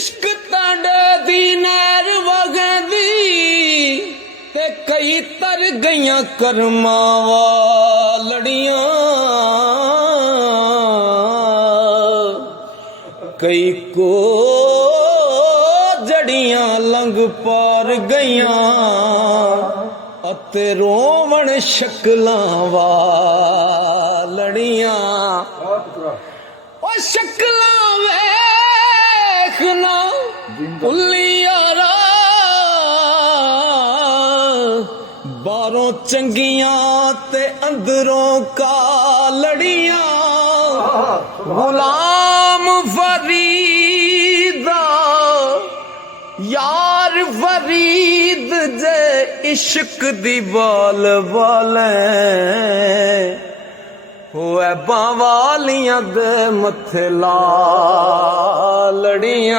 इश्क ताड़े दी नैर वगदी ते कई तर गईयां करमां वालड़ियां कई को जड़ियां लंघ पार गईयां अते रोवण शक्लां वालड़ियां ओ शक्लां वेखना भुल्लियारा बारों चंगियां ते अंदरों कालड़ियां गुलाम फरीदा यार फरीद जे इश्क दी बाल वाले होए बावालियां दे मथे लालड़ियां।